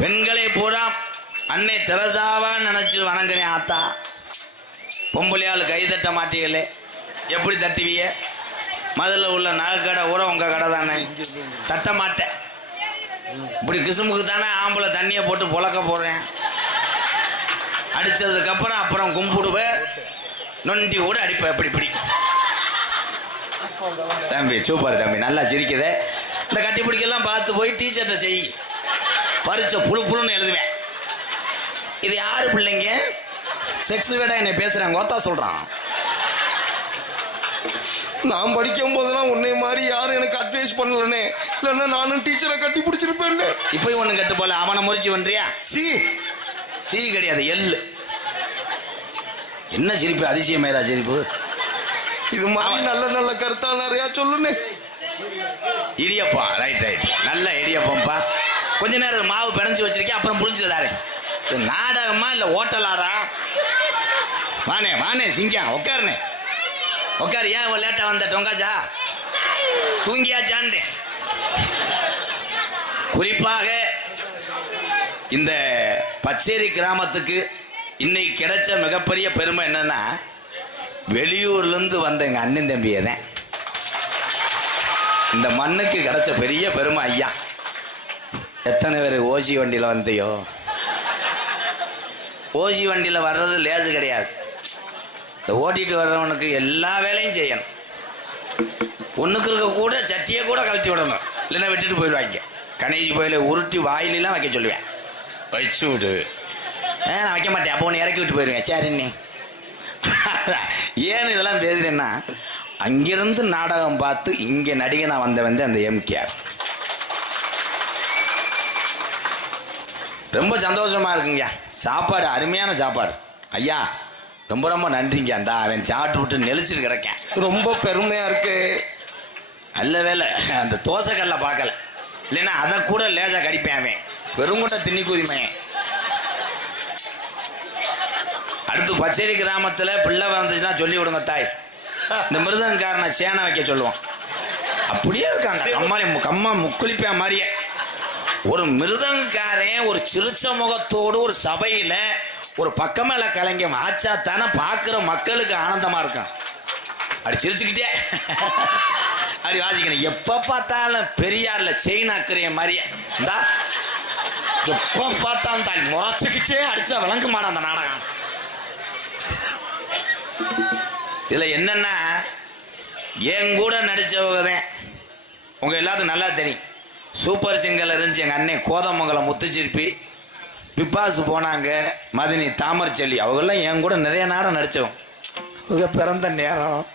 பெண்களை பூரா அன்னை தெரசாவா நினைச்சு வணங்குறேன் ஆத்தா. பொம்பளையாள் கை தட்ட மாட்டீங்களே. எப்படி தட்டுவிய மதுல உள்ள நகை கடை கூட உங்கள் கடை தானே. தட்ட மாட்டேன். இப்படி கிசுமுக்கு தானே ஆம்பளை தண்ணியை போட்டு புழக்க போடுறேன் அடிச்சதுக்கப்புறம் அப்புறம் கும்பிடுவேன் நொண்டி கூட அடிப்பேன். இப்படி இப்படி. தம்பி சூப்பர் தம்பி. நல்லா சிரிக்கிற. இந்த கட்டி பிடிக்கலாம் பார்த்து போய் டீச்சர்கிட்ட செய். பரிச்ச புழு புழுன்னு எழுதுவேன். இது யாரு பிள்ளைங்க? செக்ஸ் விட என்னை பேசுறாங்க ஒத்தா சொல்றான். நான் படிக்கும் போதெல்லாம் உன்னை மாதிரி யாரும் எனக்கு அட்வைஸ் பண்ணலனே இல்லைன்னா நானும் டீச்சரை கட்டி பிடிச்சிருப்பேன்னு. இப்போ ஒன்று கட்டு போல அவனை முறிச்சு பண்றியா சி. சீ கிடையாது எள்ளு. என்ன சிரிப்பு அதிசயமேரா சிரிப்பு? இது மாதிரி நல்ல நல்ல கருத்தா நிறையா சொல்லுனே இடியப்பா ரைட் ரைட் நல்ல இடியப்பம்ப்பா. கொஞ்ச நேரம் மாவு பிணைஞ்சு வச்சிருக்கேன் அப்புறம் புளிஞ்சு தாரேன் இது நாடகமா இல்லை ஓட்டலாடா வானே வானே சிங்கம் உட்காருனே உட்காரு ஏன் இவ்வளோ லேட்டாக வந்த டொங்காச்சா தூங்கியாச்சான்டே குறிப்பாக இந்த பச்சேரி கிராமத்துக்கு இன்னைக்கு கிடைச்ச மிகப்பெரிய பெருமை என்னன்னா வெளியூர்லேருந்து வந்த எங்கள் அண்ணன் தம்பியை தான் இந்த மண்ணுக்கு கிடைச்ச பெரிய பெருமை ஐயா. எத்தனை பேர் ஓசி வண்டியில் வந்தியோ? ஓசி வண்டியில் வர்றது லேசு கிடையாது. இந்த ஓட்டிட்டு வர்றவனுக்கு எல்லா வேலையும் செய்யணும். பொண்ணுக்கு இருக்க கூட சட்டியை கூட கழட்டி விடணும். இல்லைன்னா விட்டுட்டு போயிடுவாங்க. கணேஷ் போயில உருட்டி வாயிலெல்லாம் வைக்க சொல்லுவேன். வச்சு விடு. ஏ நான் வைக்க மாட்டேன். அப்போ உன்னை இறக்கி விட்டு போயிடுவேன். சரி நீ. ஏன் இதெல்லாம் பேசுறேன்னா அங்கிருந்து நாடகம் பார்த்து இங்கே நடிகனா வந்த வந்து அந்த எம்கேஆர் ரொம்ப சந்தோஷமா இருக்குங்க சாப்பாடு அருமையான சாப்பாடு. ஐயா ரொம்ப ரொம்ப நன்றிங்க அந்த அவன் சாப்பிட்டு விட்டு நெளிச்சிட்டு கிடக்கேன் ரொம்ப பெருமையா இருக்கு. நல்ல வேலை. அந்த தோசைக்கல்ல பார்க்கல. இல்லைன்னா அதை கூட லேசா கடிப்பேன் அவன். பெருங்குண்ட திண்ணி குதிமையன் அடுத்து பச்சேரி கிராமத்துல பிள்ளை பிறந்துச்சுன்னா சொல்லி விடுங்க தாய். இந்த மிருதங்காரனை சேனை வைக்க சொல்லுவான். அப்படியே இருக்காங்க. கம்மாளி கம்மா முக்குளிப்பா மாதிரியே. ஒரு மிருதங்காரன் ஒரு சிரிச்ச முகத்தோடு ஒரு சபையில் ஒரு பக்கமேல கலைஞ வாச்சா தானே பார்க்குற மக்களுக்கு ஆனந்தமாக இருக்கும் அப்படி சிரிச்சுக்கிட்டே. அப்படி வாசிக்கணும். எப்போ பார்த்தாலும் பெரியாரில் செயின் ஆக்குறிய மாதிரியே இந்தா எப்போ பார்த்தாலும் தான் முறைச்சிக்கிட்டே அடித்தா விளங்க மாட்டான் அந்த நாடகம். இதில் என்னென்னா என் கூட நடித்தவங்க தான். உங்கள் எல்லாத்துக்கும் நல்லா தெரியும். சூப்பர் சிங்கர் இருந்துச்சு எங்க அண்ணன் கோதமங்கலம் முத்துச்சிற்பி. பிப்பாசு போனாங்க மதினி தாமரச்செல்வி அவங்கெல்லாம் என் கூட நிறைய நாடம் நடிச்சவங்க. அவங்க பிறந்த நேரம்.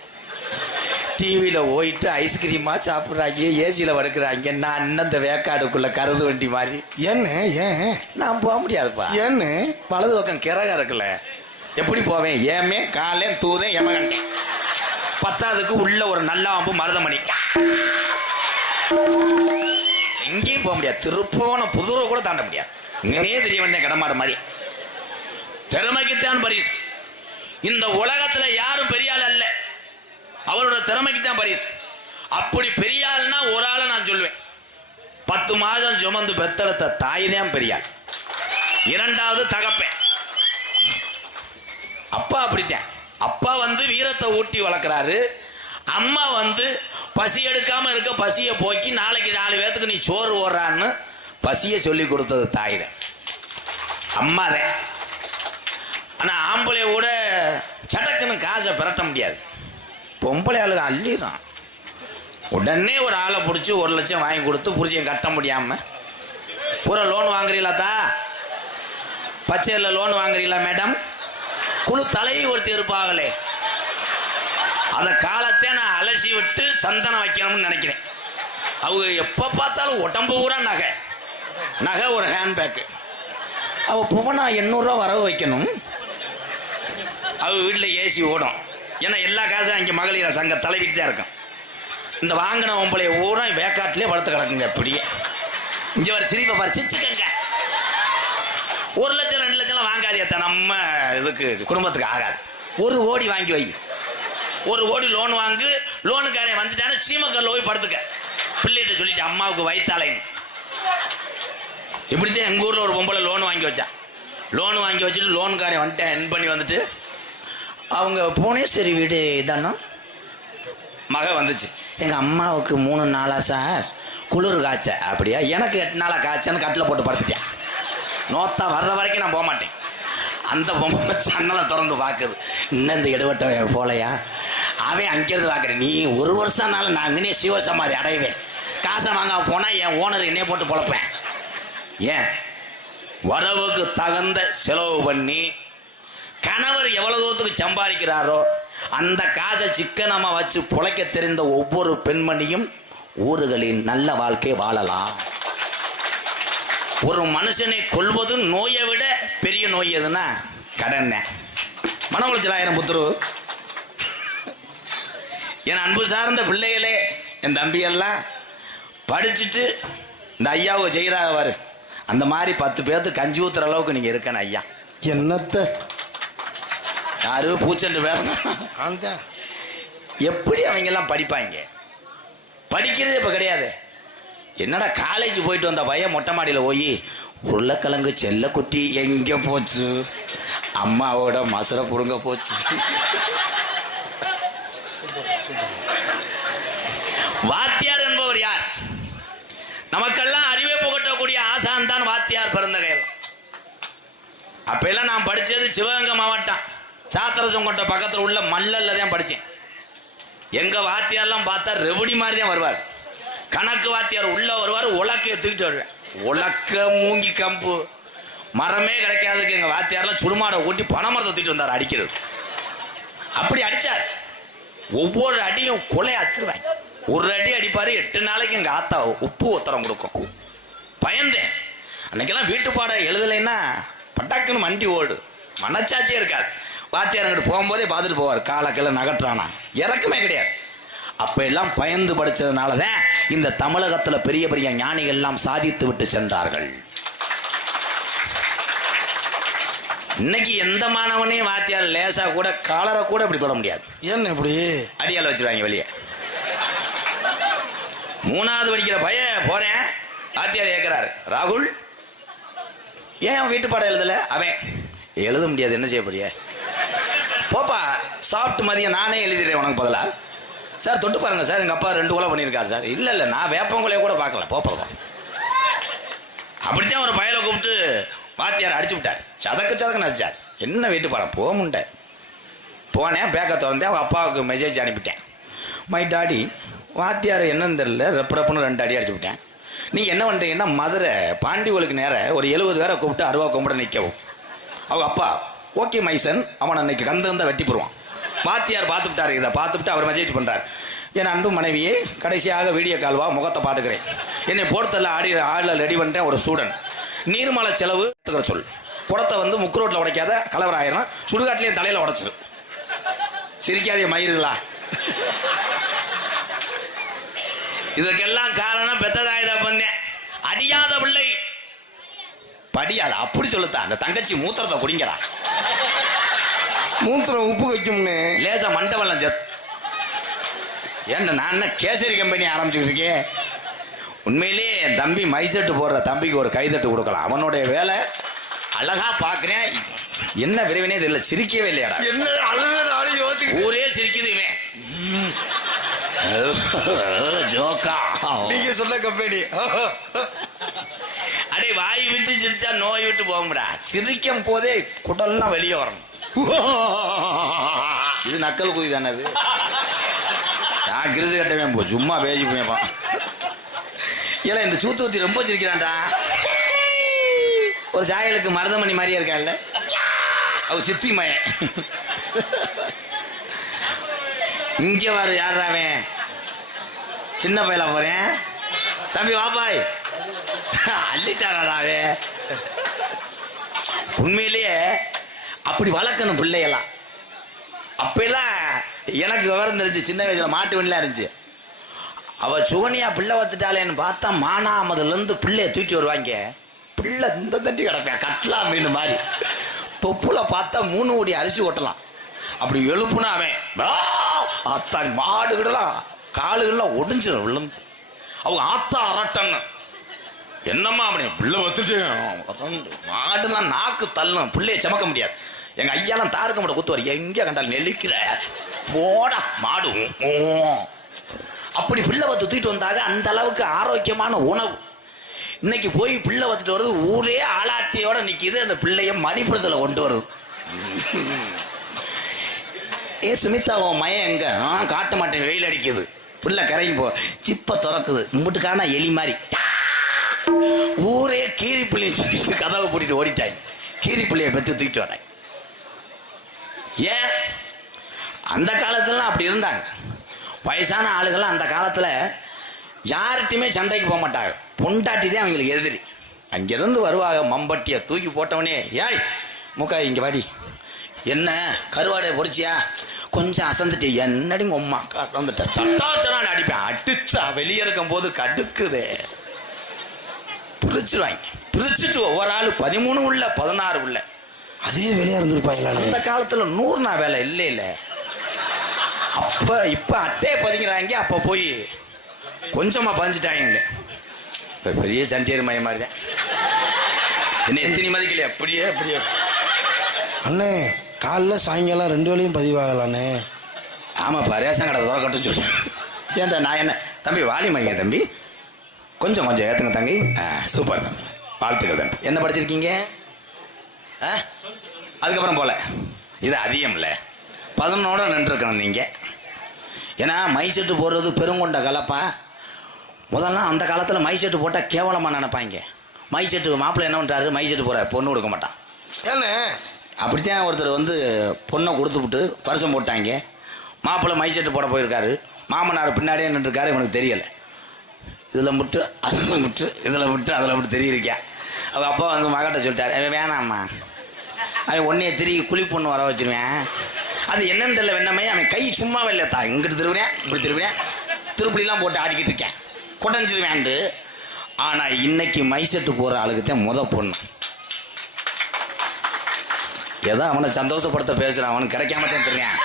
டிவியில் போயிட்டு ஐஸ்கிரீமாக சாப்பிட்றாங்க ஏசியில் படுக்கிறாங்க. நான் இன்னும் இந்த வேக்காடுக்குள்ள கருது வண்டி மாதிரி. என்ன ஏன்? நான் போக முடியாதுப்பா. ஏன்னு வலது பக்கம் கிறக இருக்குல்ல. எப்படி போவேன்? ஏமே காலே தூதேன் எமகண்டேன் பத்தாவதுக்கு உள்ள ஒரு நல்ல அம்பு மருதமணி. எங்கேயும் போக முடியாது. திருப்போன புதுரை கூட தாண்ட முடியாது. இங்கனே தெரிய வந்தேன் கடமாட மாதிரி. திறமைக்குத்தான் பரிசு. இந்த உலகத்துல யாரும் பெரிய ஆள் அல்ல. அவரோட திறமைக்கு தான் பரிசு. அப்படி பெரிய ஆள்னா ஒரு ஆளை நான் சொல்லுவேன் பத்து மாதம் சுமந்து பெத்தெடுத்த தாய் தான் பெரியாள் இரண்டாவது தகப்பேன். அப்பா அப்படித்தான். அப்பா வந்து வீரத்தை ஊட்டி வளர்க்குறாரு. அம்மா வந்து பசி எடுக்காமல் இருக்க பசியை போக்கி நாளைக்கு நாலு பேர்த்துக்கு நீ சோறு ஓடுறான்னு பசியை சொல்லி கொடுத்தது தாயிட அம்மாதே ஆனால் ஆம்பளைய கூட சடக்குன்னு காசை பிரட்ட முடியாது. பொம்பளை ஆளுங்க அள்ளிடுறான். உடனே ஒரு ஆளை பிடிச்சி ஒரு லட்சம் வாங்கி கொடுத்து புருஷன் கட்ட முடியாமல் பூரா லோன் வாங்குறீங்களா தா? பச்சையில் லோன் வாங்குறீங்களா மேடம் குழு தலையை ஒருத்தி இருப்பாங்களே. அந்த காலத்தை நான் அலசி விட்டு சந்தனம் வைக்கணும்னு நினைக்கிறேன். அவங்க எப்போ பார்த்தாலும் உடம்பு பூரா நகை. நகை ஒரு ஹேண்ட்பேக்கு அவள் புவனா எண்ணூறுரூவா வரவு வைக்கணும். அவள் வீட்டில் ஏசி ஓடும். ஏன்னா எல்லா காசும் அங்கே மகளிர் சங்க தலைவிட்டு தான் இருக்கும். இந்த வாங்கின ஒம்பளைய ஊரம் வேக்காட்டிலே வளர்த்து கிடக்குங்க அப்படியே இங்கே ஒரு சிரிப்பை பாரு ஒரு லட்சம் ரெண்டு லட்சம்லாம் வாங்காதே நம்ம இதுக்கு குடும்பத்துக்கு ஆகாது. ஒரு ஓடி வாங்கி வை. ஒரு ஓடி லோன் வாங்கு லோனுக்காரன் வந்துட்டானே சீமக்கல்ல போய் படுத்துக்க. பிள்ளைகிட்ட சொல்லிட்டு அம்மாவுக்கு வயித்தாலைன்னு. இப்படித்தான் எங்கள் ஊரில் ஒரு பொம்பளை லோன் வாங்கி வச்சா. லோன் வாங்கி வச்சுட்டு லோனுக்காரன் வந்துட்டேன் என் பண்ணி வந்துட்டு அவங்க பூனேஸ்வரி வீடு இதானா மக வந்துச்சு. எங்கள் அம்மாவுக்கு மூணு நாளா சார் குளிர் காய்ச்ச. அப்படியா? எனக்கு எட்டு நாளாக காய்ச்சன்னு கட்டில் போட்டு படுத்துட்டேன் நோத்தா வர்ற வரைக்கும் நான் போக மாட்டேன் அந்த பொம்மை சன்னலை திறந்து பார்க்குது. இன்னும் இந்த இடவட்ட போலையா? அவன் அங்கேருந்து பார்க்குறேன் நீ ஒரு வருஷம்னால நான் அங்கனே சிவசமாதி அடைவேன். காசை வாங்காம போனால் என் ஓனர் என்னையே போட்டு பொழப்பேன். ஏன்? வரவுக்கு தகுந்த செலவு பண்ணி கணவர் எவ்வளோ தூரத்துக்கு சம்பாதிக்கிறாரோ அந்த காசை சிக்கனமாக வச்சு புழைக்க தெரிந்த ஒவ்வொரு பெண்மணியும் ஊர்களின் நல்ல வாழ்க்கையை வாழலாம். ஒரு மனுஷனை கொள்வதும் நோயை விட பெரிய நோய் எதுனா கடன். மன உளைச்சல் ஆயிரம் புத்துரு. என் அன்பு சார்ந்த பிள்ளைகளே என் தம்பியெல்லாம் படிச்சுட்டு இந்த ஐயாவை செய்கிறாங்க பாரு. அந்த மாதிரி பத்து பேர்த்து கஞ்சி ஊத்துற அளவுக்கு நீங்கள் இருக்கணும் ஐயா. என்னத்த? யாரு? பூச்செண்டு வேற அந்த எப்படி அவங்க எல்லாம் படிப்பாங்க? படிக்கிறதே இப்போ கிடையாது. என்னடா காலேஜ் போயிட்டு வந்த பையன் மொட்டை மாடியில் போய் உருளைக்கிழங்கு செல்லக்குட்டி எங்கே போச்சு? அம்மாவோட மசுரை புடுங்க போச்சு வாத்தியார் என்பவர் யார் நமக்கெல்லாம் அறிவை புகட்டக்கூடிய ஆசான் தான் வாத்தியார் பிறந்தகையில். அப்பெல்லாம் நான் படித்தது சிவகங்கை மாவட்டம். சாத்திரசங்கோட்டை பக்கத்தில் உள்ள மல்லல்ல தான் படித்தேன் எங்கள் வாத்தியார்லாம் பார்த்தா ரெவடி மாதிரி தான் வருவார். கணக்கு வாத்தியார் உள்ளே வருவார் உலக்கையை தூக்கிட்டு வருவேன். உலக்க மூங்கி கம்பு. மரமே கிடைக்காதுக்கு எங்கள் வாத்தியார்லாம் சுடுமாடை ஓட்டி பனைமரத்தை தூக்கிட்டு வந்தார் அடிக்கிறது. அப்படி அடித்தார் ஒவ்வொரு அடியும் கொலை அத்துருவாங்க ஒரு அடி அடிப்பாரு எட்டு நாளைக்கு எங்க ஆத்தா உப்பு உத்தரம் கொடுக்கும். பயந்தேன். அன்னைக்கெல்லாம் வீட்டு பாடம் எழுதலைன்னா பட்டாக்குன்னு மண்டி ஓடு. மனச்சாட்சியே இருக்காது. வாத்தியார் அங்கிட்டு போகும்போதே பார்த்துட்டு போவார் காலை கீழே நகட்டுறானா இறக்குமே கிடையாது. அப்ப எல்லாம் பயந்து படிச்சதுனால தான் இந்த தமிழகத்துல பெரிய பெரிய ஞானிகள் எல்லாம் சாதித்து விட்டு சென்றார்கள். இன்னைக்கு எந்த மாணவனையும் வாத்தியார் லேசா கூட காலரை கூட இப்படி தொட முடியாது. என்ன இப்படி? அடியால வச்சிருவாங்க வெளியே. மூணாவது படிக்கிற பையன் போறேன். ஆத்தியார் கேட்கிறாரு ராகுல் ஏன் அவன் வீட்டு பாடம் எழுதல? அவன் எழுத முடியாது என்ன செய்ய போறிய? போப்பா சாப்பிட்டு மதியம் நானே எழுதிடுறேன் உனக்கு பதிலா? சார் தொட்டு பாருங்க சார் எங்கள் அப்பா ரெண்டு கொலை பண்ணியிருக்காரு சார். இல்லை இல்லை நான் வேப்பங்குலையை கூட பார்க்கல. போப்பா அப்படித்தான் ஒரு பயலை கூப்பிட்டு வாத்தியார் அடிச்சு விட்டார். சதக்கு சதக்குன்னு அடிச்சார். என்ன வீட்டு பாடம்? போக முண்டை. போனேன் பேக்கை திறந்தேன் அவங்க அப்பாவுக்கு மெசேஜ் அனுப்பிட்டேன். மை டாடி வாத்தியார் என்னன்னு தெரியல ரெப்பரப்புன்னு ரெண்டு அடி அடிச்சு விட்டேன். நீங்கள் என்ன பண்ணுறீங்கன்னா மதுரை பாண்டிகோலுக்கு நேர ஒரு எழுபது பேரை கூப்பிட்டு அருவா கும்பிட நிற்கவும் அவங்க அப்பா ஓகே மைசன் அவன் அன்னைக்கு கந்து வெட்டி போடுவான். வாத்தியார் பார்த்துக்கிட்டாரு இதை பார்த்துட்டு அவர் மெசேஜ் பண்ணுறார் என் அன்பு மனைவியே கடைசியாக வீடியோ கால்வா முகத்தை பார்த்துக்கிறேன். என்னை போர்த்தல ஆடி ஆடில் ரெடி பண்ணிட்டேன் ஒரு ஸ்டூடெண்ட் நீர்மலை செலவு எடுத்துக்கிற சொல். குடத்தை வந்து முக்கு ரோட்டில் உடைக்காத கலவரம் ஆயிரும் சுடுகாட்டிலையும் தலையில் உடச்சிரு. சிரிக்காதே மயிருங்களா இதற்கெல்லாம் காரணம் பெத்ததாயுதா பந்தேன் அடியாத பிள்ளை. படியாத அப்படி சொல்லுத்தான் அந்த தங்கச்சி மூத்திரத்தை குடிங்கிறா மூத்திரம் உப்பு வைக்கும்னு. லேசா மண்டவெல்லாம் செத். ஏன்டா நான் என்ன கேசரி கம்பெனி ஆரம்பிச்சுக்கிட்டு இருக்கேன்? உண்மையிலேயே என் தம்பி மைசெட்டு போடுற தம்பிக்கு ஒரு கைதட்டு கொடுக்கலாம். அவனுடைய வேலை அழகா பார்க்குறேன் என்ன விரைவினே தெரியல சிரிக்கவே இல்லையாடா. என்ன அதுதான் நானும் யோசிச்சுக்கிட்டு ஊரே சிரிக்குது இவன். ஜோக்கா. நீங்க சொன்ன கம்பெனி அடே வாய் விட்டு சிரிச்சா நோய் விட்டு போகும்டா. சிரிக்கும் போதே குடல்லாம் வெளியே வரணும். இது நக்கல் குதி தானே அது? நான் கிரிசு கட்டவேன் போ சும்மா பேசி போயப்பான் ஏல இந்த சூத்து ஊத்தி ரொம்ப சிரிக்கிறான்டா. ஒரு சாயலுக்கு மருதமணி மாதிரியே இருக்கான்ல அவ சித்தி மயன் இங்க வாரு யாருடா அவன்? சின்ன பையலா போறேன். தம்பி வாப்பாய் அள்ளிட்டாராடா உண்மையிலேயே அப்படி வளர்க்கணும் பிள்ளையெல்லாம். அப்பெல்லாம் எனக்கு விவரம் தெரிஞ்சு சின்ன வயசுல மாட்டு வண்டிலாம் இருந்துச்சு. அவ சுகனியா பிள்ளை வத்துட்டாளேன்னு பார்த்தா மானாமதுலேருந்து பிள்ளைய தூக்கி வருவாங்க. பிள்ளை இந்த தட்டி கிடப்பேன் கட்லா மீன் மாதிரி. தொப்புல பார்த்தா மூணு கோடி அரிசி ஓட்டலாம். அப்படி எழுப்புனா அவன் ஆ! அத்தான் மாடுகிடலாம் காலுகள்லாம் ஒடிஞ்சிடும் விழுந்து. அவங்க ஆத்தா அரட்டன்னு. என்னம்மா அப்படி பிள்ளை வத்துட்டு மாடுலாம் நாக்கு தள்ளும் பிள்ளைய சமக்க முடியாது. எங்க ஐயாலாம் தாருக்க மட்டும் குத்துவார். எங்க கண்டாலும் நெல்லிக்கிற போடா மாடு. அப்படி பிள்ளை வத்து தூக்கிட்டு வந்தாங்க அந்த அளவுக்கு ஆரோக்கியமான உணவு. இன்னைக்கு போய் பிள்ளை வத்துட்டு வருது ஊரே ஆளாத்தியோட நிற்கிது அந்த பிள்ளைய மணிப்புரசில் கொண்டு வருது ஏ சுமிதா உன் மயம் எங்க? ஆ காட்ட மாட்டேன் வெயில் அடிக்குது. புள்ள கரைக்கு போ. சிப்ப திறக்குது. முட்டுக்கான எலி மாதிரி ஊரே கீரி புள்ளி கதவை பூட்டிட்டு ஓடிட்டாங்க கீரி புள்ளியை பெற்று தூக்கிட்டு வராங்க ஏன்? அந்த காலத்துலலாம் அப்படி இருந்தாங்க. வயசான ஆளுகள்லாம் அந்த காலத்தில் யார்கிட்டையுமே சண்டைக்கு போக மாட்டாங்க. பொண்டாட்டி தான் அவங்களுக்கு எதிரி. அங்கேருந்து வருவாங்க மம்பட்டியை தூக்கி போட்டவனே ஏய் முக்கா இங்கே வாடி. என்ன? கருவாடை பொறிச்சியா? கொஞ்சம் அசந்துட்டு. என்னடி உங்க அம்மா அசந்துட்ட? சட்டாச்சரான்னு அடிப்பேன். அடிச்சா வெளியே இருக்கும் போது கடுக்குதே. பிரிச்சிருவாங்க. பிரிச்சுட்டு ஒவ்வொரு ஆளு பதிமூணு உள்ள பதினாறு உள்ள. அதே வேலையா இருந்திருப்பாங்களாண்ணே அந்த காலத்துல நூறு நாள் வேலை இல்லை இல்ல. அப்ப இப்ப அட்டையை பதிக்கிறாங்க. அப்ப போய் கொஞ்சமா பதிஞ்சிட்டாங்க பெரிய சண்டியர் மய மாதிரி தான் என்ன எத்தனை மதிக்கலையா? அப்படியே அப்படியே. அண்ணே காலைல சாயங்காலம் ரெண்டு வேலையும் பதிவாகலாண்ணே ஆமாப்பா ரேஷன் கடை தூரம் கட்ட சொல்லு ஏன்டா நான் என்ன தம்பி வாலி மைங்க தம்பி? கொஞ்சம் கொஞ்சம் ஏற்றுங்க தங்கி. சூப்பர் தம்பி. வாழ்த்துக்கள் தம்பி. என்ன படிச்சிருக்கீங்க? ஆ? அதுக்கப்புறம் போல. இது அதிகம்ல பதினொன்னோட நின்றுருக்கணும் நீங்கள் ஏன்னா மை செட்டு போடுறது பெருங்கொண்ட கலப்பா. முதல்லாம் அந்த காலத்தில் மை செட்டு போட்டால் கேவலமாக நினைப்பாங்க. மை செட்டு மாப்பிள்ளை என்ன பண்ணுறாரு மை செட்டு போகிறார் பொண்ணு கொடுக்க மாட்டான். ஏண்ணே அப்படித்தான் ஒருத்தர் வந்து பொண்ணை கொடுத்துவிட்டு பரிசம் போட்டாங்க. மாப்பிள்ளை மைச்சட்டு போட போயிருக்காரு. மாமனார் பின்னாடியே நின்றுருக்காரு இவனுக்கு தெரியலை. இதில் விட்டு அதில் விட்டு இதில் விட்டு அதில் விட்டு தெரியிருக்கேன் அவள் அப்பா வந்து மகட்ட சொல்லிட்டார் அவன் வேணாம்மா. அவன் ஒன்றைய திரும்பி குழி பொண்ணு வர வச்சுருவேன். அது என்னன்னு தெரியல வேணாமே அவன் கை சும்மாவே இல்லை தா இங்கிட்டு திருவுறேன் இப்படி திருவுறேன். திருப்படிலாம் போட்டு ஆடிக்கிட்டு இருக்கேன். குடஞ்சிருவேன்ட்டு ஆனால் இன்னைக்கு மை செட்டு போகிற ஆளுக்கு தான் முத பொண்ணு. ஏதோ அவனை சந்தோஷப்படுத்த பேசுறான். அவனுக்கு கிடைக்காம தான் தெரியும்.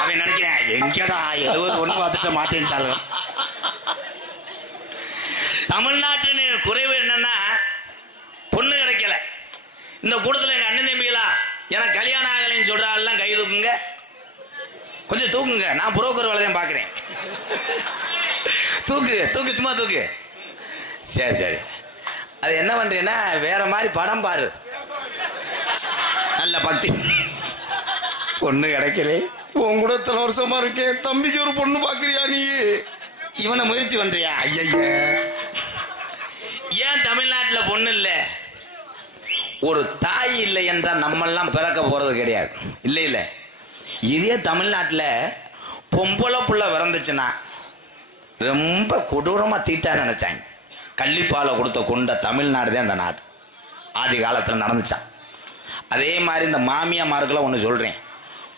அவன் நினைக்கிறேன் எங்கடா எழுபது ஒன்று பார்த்துட்டு மாட்டேன்ட்டாங்க தமிழ்நாட்டின் குறைவு என்னன்னா பொண்ணு கிடைக்கல. இந்த கூட்டத்தில் எங்கள் அண்ணன் தம்பிகளா எனக்கு கல்யாணம் ஆகலைன்னு சொல்கிற ஆள்லாம் கை தூக்குங்க. கொஞ்சம் தூக்குங்க. நான் புரோக்கர் வேலை தான் பார்க்குறேன். தூக்கு தூக்கு சும்மா தூக்கு. சரி சரி. அது என்ன பண்ணுறேன்னா வேறு மாதிரி படம் பாரு. நல்ல பக்தி பொண்ணு கிடைக்கலே. உன் கூட இத்தனை வருஷமா இருக்கேன். தம்பிக்கு ஒரு பொண்ணு பாக்குறியா நீ? இவனை முயற்சி பண்றியா? ஐயய்ய ஏன் தமிழ்நாட்டுல பொண்ணு இல்ல? ஒரு தாய் இல்லை என்றால் நம்மெல்லாம் பிறக்க போறது கிடையாது. இல்லை இல்லை. இதே தமிழ்நாட்டுல பொம்பளை புள்ள பிறந்துச்சுன்னா ரொம்ப கொடூரமா தீட்டா நினைச்சாங்க. கள்ளிப்பாலை கொடுத்த கொண்ட தமிழ்நாடு தான் இந்த நாடு. ஆதி காலத்தில் நடந்துச்சான் அதே மாதிரி இந்த மாமியாமாருக்கெல்லாம் ஒன்று சொல்கிறேன்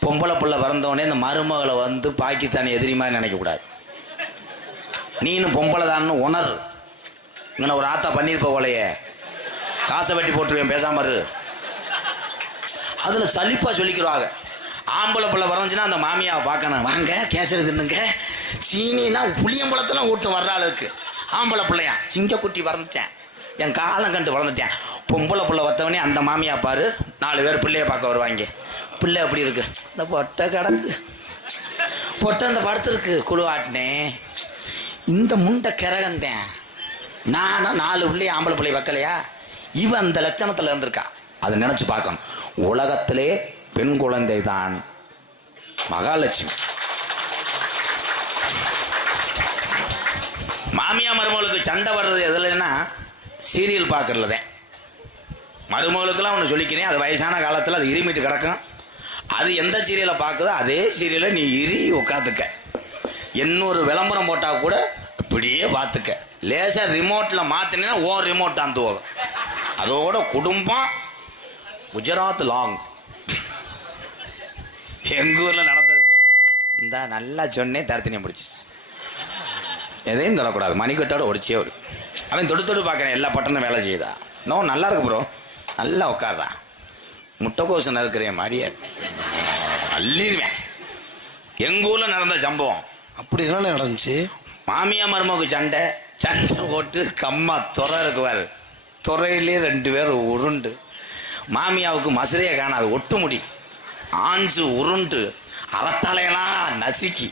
பொம்பளை பிள்ளை பிறந்தவொடனே இந்த மருமகளை வந்து பாகிஸ்தான் எதிரி மாதிரி நினைக்கக்கூடாது. நீனும் பொம்பளை தான்னு உணர். இங்கே ஒரு ஆத்தா பண்ணியிருப்ப போலையே. காசை வெட்டி போட்டுருவேன் பேசாம இரு. அதில் சலிப்பாக சொல்லிக்கிறாங்க. ஆம்பளை பிள்ளை பிறந்துச்சுன்னா அந்த மாமியாவை பார்க்கணும். வாங்க கேசரி தின்னுங்க. சீனினா புளியம்பழத்தெல்லாம் ஊட்டு வர்ற அளவுக்கு ஆம்பளை பிள்ளையா சிங்கக்குட்டி வறந்துட்டேன் என் காலம் கண்டு வளர்ந்துட்டேன். பொம்பளை பிள்ளை வத்தவனே அந்த மாமியா பாரு. நாலு பேர் பிள்ளைய பார்க்க வருவாங்க. பிள்ளை எப்படி இருக்கு? இந்த பொட்டை கிடக்கு. பொட்டை அந்த படுத்துருக்கு குழுவாட்டினே. இந்த முண்டை கிறகந்தேன் நானும் நாலு பிள்ளைய ஆம்பளை பிள்ளை வைக்கலையா இவன் அந்த லட்சணத்தில் இருந்திருக்கா. அதை நினச்சி பார்க்கணும். உலகத்திலே பெண் குழந்தை தான் மகாலட்சுமி. மாமியா மருமகளுக்கு சண்டை வர்றது எதுலன்னா சீரியல் பார்க்கறதுல தான் மருமகளுக்கெல்லாம் ஒன்று சொல்லிக்கிறேன். அது வயசான காலத்தில் அது இருமிட்டு கிடக்கும். அது எந்த சீரியலை பார்க்குதோ அதே சீரியலை நீ இரி உட்காந்துக்க இன்னொரு விளம்பரம் போட்டால் கூட இப்படியே பார்த்துக்க. லேசாக ரிமோட்டில் மாற்றினா ஓ ரிமோட் அந்த போகும் அதோட குடும்பம் குஜராத் லாங் எங்கள் ஊரில் நடந்ததுக்கு இந்த நல்லா சொன்னேன் தரத்தினியம் பிடிச்சிச்சு எதையும் தொடக்கூடாது மணிக்கட்டோட ஒடிச்சே ஒரு அவன் தொடு தொடு பார்க்குறேன். எல்லா பட்டனும் வேலை செய்யுதா? நோ நல்லா இருக்கு ப்ரோ நல்லா உட்கார்றா. முட்டைக்கோசு நறுக்கிறேன் மாதிரியே. அள்ளிடுவேன் எங்கள் ஊரில் நடந்த சம்பவம். அப்படி என்ன நடந்துச்சு? மாமியா மருமகு சண்டை சண்டை போட்டு கம்மா துறை இருக்குவார். துறையிலே ரெண்டு பேரும் உருண்டு. மாமியாவுக்கு மசுரையை காணாது ஒட்டு முடி ஆஞ்சு உருண்டு அரட்டாளையெல்லாம் நசுக்கி.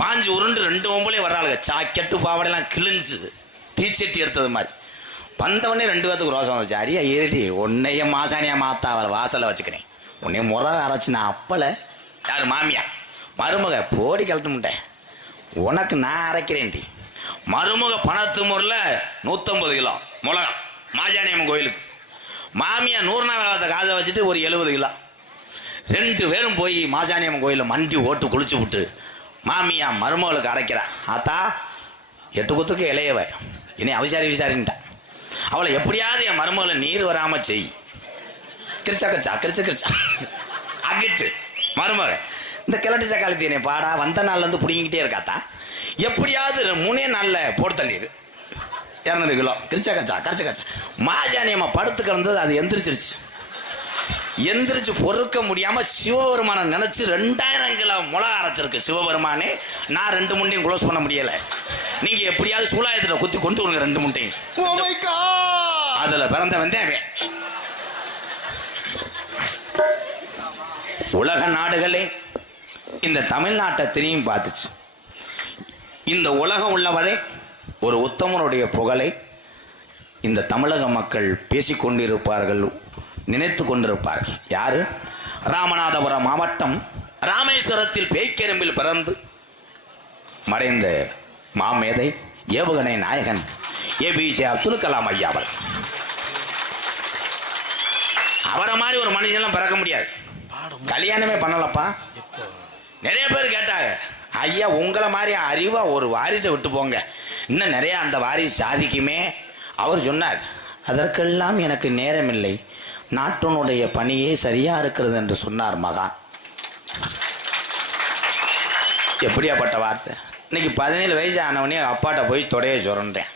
பாஞ்சு உருண்டு ரெண்டு ஒம்பளே வர்றாளுங்க. சாக்கெட்டு பாவாடையெல்லாம் கிழிஞ்சு தீச்சட்டி எடுத்தது மாதிரி. வந்தவொடனே ரெண்டு பேத்துக்கு ரோசம் வந்துச்சு. அடியா ஏறிடி உன்னைய மாசானியா மாத்தா அவளை வாசலை வச்சுக்கிறேன். உன்னைய முறை அரைச்சி நான் அப்பல யார் மாமியா? மருமக போடி கழட்ட முட்டேன் உனக்கு நான் அரைக்கிறேன்டி. மருமக பணத்து முறையில் நூற்றம்பது கிலோ மிளகா. மாஜானியம்மன் கோயிலுக்கு. மாமியா நூறுனா வேலாத்த காசை வச்சுட்டு ஒரு எழுபது கிலோ. ரெண்டு பேரும் போய் மாசாணியம்மன் கோயிலில் மண்டி ஓட்டு குளிச்சு விட்டு மாமியா மருமகளுக்கு அரைக்கிறா. ஆத்தா எட்டு குத்துக்கு இளையவ. இனி அவசாரி விசாரின்ட்டான் அவளை எப்படியாவது என் மருமகளை நீர் வராமல் செய். கிரிச்சா கிரிச்சா கிரிச்சா கிரிச்சா. அகிட்டு மருமக. இந்த கிழட்டு சக்காலத்தி பாடா வந்த நாள்லேருந்து பிடிங்கிட்டே இருக்காத்தா. எப்படியாவது மூணே நாளில் போட்டு தள்ளிடு இரநூறு கிலோ. கிரிச்சா கச்சா கரைச்சா கச்சா மாஜானியம்மா படுத்து கிடந்தது அது எந்திரிச்சிருச்சு. எந்திரிச்சு பொறுக்க முடியாம சிவபெருமானை நினைச்சு ரெண்டாயிரம் கிலோ மிளகா அரைச்சிருக்கு சிவபெருமானே. நான் ரெண்டு முண்டையும் க்ளோஸ் பண்ண முடியல. நீங்க எப்படியாவது சூலாயத்துல குத்தி கொண்டு வருங்க ரெண்டு முண்டையும். காட் அதுல பிறந்தவன் தான் அவன். உலக நாடுகளே இந்த தமிழ்நாட்டை திரும்பி பார்த்துச்சு. இந்த உலகம் உள்ளவரை ஒரு உத்தமனுடைய புகழை இந்த தமிழக மக்கள் பேசிக்கொண்டிருப்பார்கள். நினைத்து கொண்டிருப்பார்கள். யாரு? ராமநாதபுரம் மாவட்டம் ராமேஸ்வரத்தில் பேய்க்கெரும்பில் பிறந்து மறைந்த மாமேதை ஏவுகணை நாயகன் ஏபிஜே அப்துல் கலாம் ஐயா அவர் அவரை மாதிரி ஒரு மனுஷன்லாம் பிறக்க முடியாது. கல்யாணமே பண்ணலப்பா. நிறைய பேர் கேட்டாங்க ஐயா உங்களை மாதிரி அறிவா ஒரு வாரிசை விட்டு போங்க. இன்னும் நிறையா அந்த வாரிசு சாதிக்குமே. அவர் சொன்னார் அதற்கெல்லாம் எனக்கு நேரமில்லை. நாட்டினுடைய பணியே சரியாக இருக்கிறது என்று சொன்னார் மகான். எப்படியாப்பட்ட வார்த்தை? இன்னைக்கு பதினேழு வயசு ஆனவனே அப்பாட்ட போய் தொடைய சுரண்டேன்.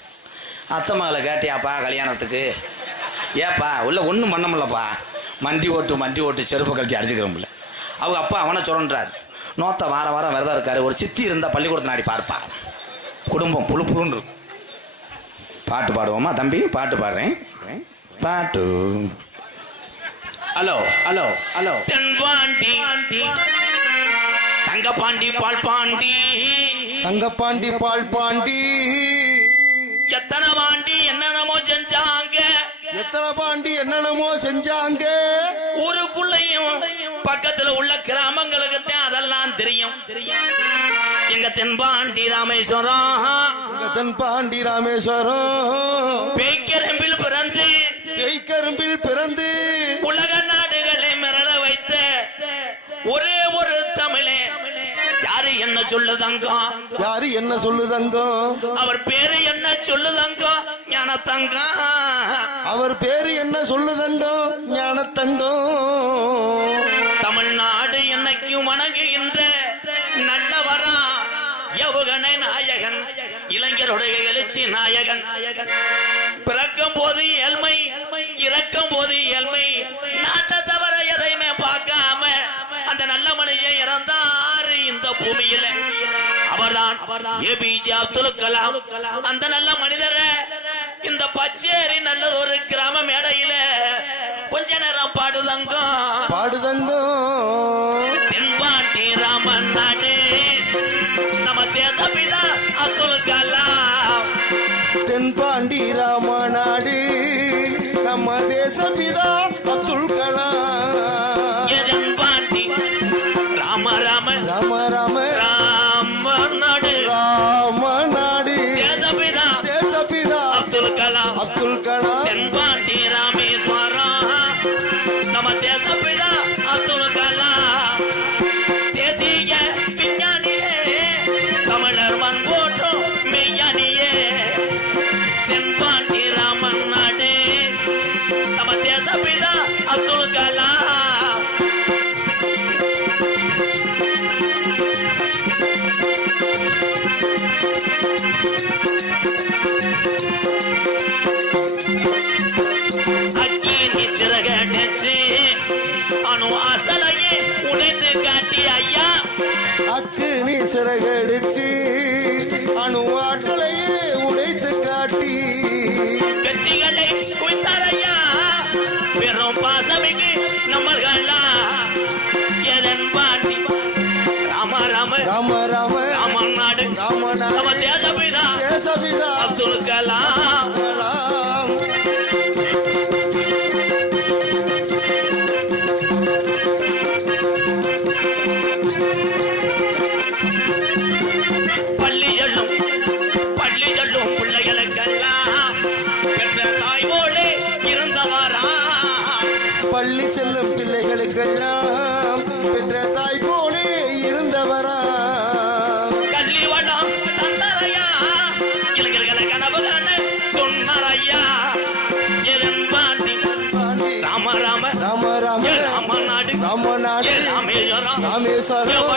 அத்தை மகளை கேட்டியாப்பா கல்யாணத்துக்கு? ஏப்பா உள்ள ஒன்றும் பண்ண முடியலப்பா. மண்டி ஓட்டு மண்டி ஓட்டு செருப்பு கழட்டி முடியல. அவங்க அப்பா அவனை சுரண்டுறாரு நோத்த வாரம் வாரம் விரதம் இருக்கார். ஒரு சித்தி இருந்தால் பள்ளிக்கூடத்து நாடி பார்ப்பா. குடும்பம் புழு புழுன்னு இருக்கும். பாட்டு பாடுவோமா தம்பி? பாட்டு பாடுறேன். பாட்டு. Hello hello hello. Thenpandi. Thangapandi பால் பாண்டி தங்கப்பாண்டி பால் பாண்டி எத்தனை பாண்டி என்னென்னமோ செஞ்சாங்க. எத்தனை பாண்டி என்னென்னமோ செஞ்சாங்க. ஊருக்குள்ளேயும் பக்கத்துல உள்ள கிராமங்களுக்கு தான் அதெல்லாம் தெரியும். எங்க தென்பாண்டி ராமேஸ்வரம். உங்க தென்பாண்டி ராமேஸ்வரம். பேய்க்கரம்பில் பிறந்து பேய்க்கரும்பில் பிறந்து உலக நாடுகளை மிரள வைத்த ஒரே ஒரு தமிழே. யாரு என்ன சொல்லுதங்கம் யாரு என்ன சொல்லுதங்கோ? அவர் பேரு என்ன சொல்லுதங்கம் ஞானத்தங்கம் அவர் பேரு என்ன சொல்லுதங்கோ? ஞானத்தங்கோ. தமிழ்நாடு என்னைக்கும் வணங்குகின்ற நல்லவரா? யவுகனை நாயகன் இளைஞருடைய எழுச்சி நாயகன். பிறக்கும் போது ஏழ்மை இறக்கும் போது ஏழ்மை. நாட்டை தவிர எதையுமே நல்ல மனுஷன் இறந்தாரு இந்த பூமியில. அவர்தான் ஏபிஜே அப்துல் கலாம். அந்த நல்ல மனிதரை இந்த பச்சேரி நல்ல ஒரு கிராம மேடையில கொஞ்ச நேரம் பாடுதங்கம். பாடுதங்கோ தென்பாண்டி ராமன் நாடு. நம்ம தேசபிதா அப்துல் கலாம். தென்பாண்டி ராமநாடு நம்ம தேசபிதா அப்துல் கலாம். அக்கினி சிறகடிச்சு அணு ஆற்றலையே உடைத்து காட்டி ஐயா. அக்கு நீ சிறகடிச்சு அணுவாற்றலையே உடைத்து காட்டி. வெற்றிகளை குவித்தாரையா வெறும் பாசமிக்கு நம்மர்களா. எதன் பாண்டி ராம ராம. ராம ராம. ராம நம்ம தேசபிதா தேசபிதா அப்துல் கலாம் கலாம். ராம